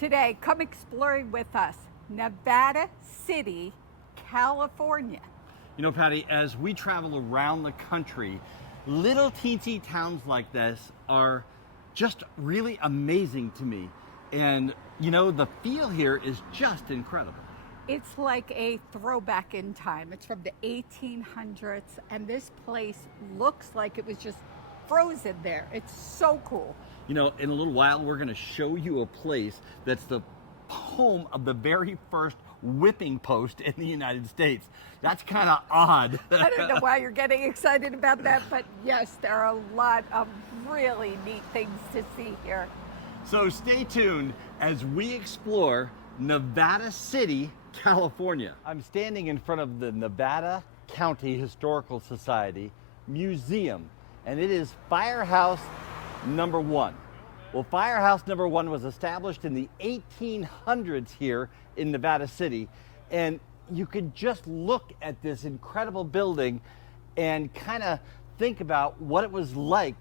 Today, come exploring with us, Nevada City, California. You know, Patti, as we travel around the country, little teensy towns like this are just really amazing to me. And, you know, the feel here is just incredible. It's like a throwback in time. It's from the 1800s, and this place looks like it was just frozen there. It's so cool. You know, in a little while, we're going to show you a place that's the home of the very first whipping post in the United States. That's kind of odd. I don't know why you're getting excited about that, but yes, there are a lot of really neat things to see here. So stay tuned as we explore Nevada City, California. I'm standing in front of the Nevada County Historical Society Museum, and it is Firehouse Number 1. Well, Firehouse Number 1 was established in the 1800s here in Nevada City, and you could just look at this incredible building and kind of think about what it was like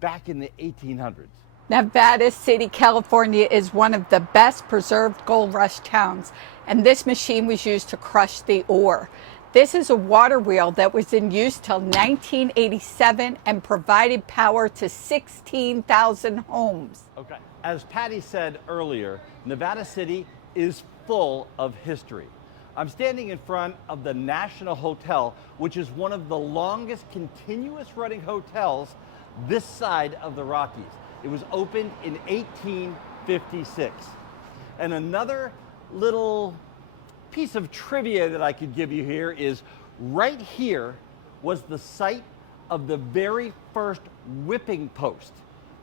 back in the 1800s. Nevada City, California is one of the best preserved gold rush towns, and this machine was used to crush the ore. This is a water wheel that was in use till 1987 and provided power to 16,000 homes. Okay. As Patti said earlier, Nevada City is full of history. I'm standing in front of the National Hotel, which is one of the longest continuous running hotels this side of the Rockies. It was opened in 1856. And another little piece of trivia that I could give you here is right here was the site of the very first whipping post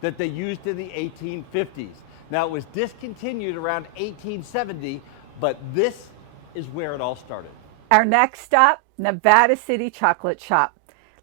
that they used in the 1850s. Now it was discontinued around 1870, but this is where it all started. Our next stop, Nevada City Chocolate Shoppe.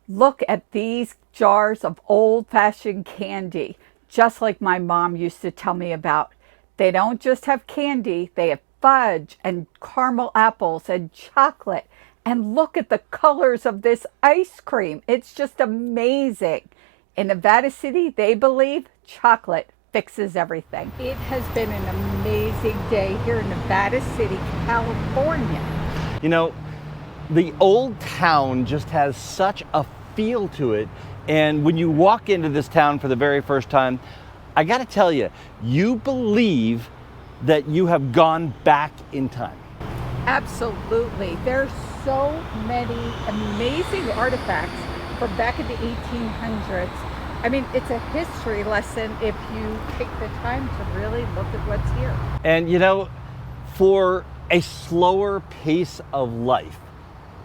Look at these jars of old-fashioned candy, just like my mom used to tell me about. They don't just have candy, they have fudge and caramel apples and chocolate. And look at the colors of this ice cream. It's just amazing. In Nevada City, they believe chocolate fixes everything. It has been an amazing day here in Nevada City, California. You know, the old town just has such a feel to it. And when you walk into this town for the very first time, I got to tell you, you believe that you have gone back in time. Absolutely. There's so many amazing artifacts from back in the 1800s. I mean, it's a history lesson if you take the time to really look at what's here. And you know, for a slower pace of life,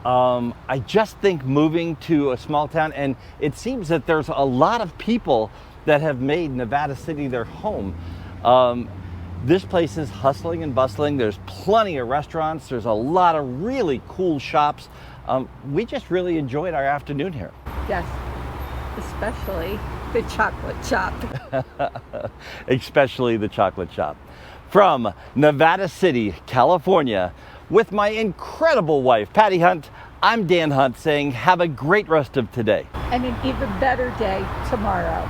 I just think moving to a small town, and it seems that there's a lot of people that have made Nevada City their home. This place is hustling and bustling. There's plenty of restaurants. There's a lot of really cool shops. We just really enjoyed our afternoon here. Yes, especially the chocolate shop. Especially the chocolate shop. From Nevada City, California, with my incredible wife, Patti Hunt, I'm Dan Hunt saying have a great rest of today. And an even better day tomorrow.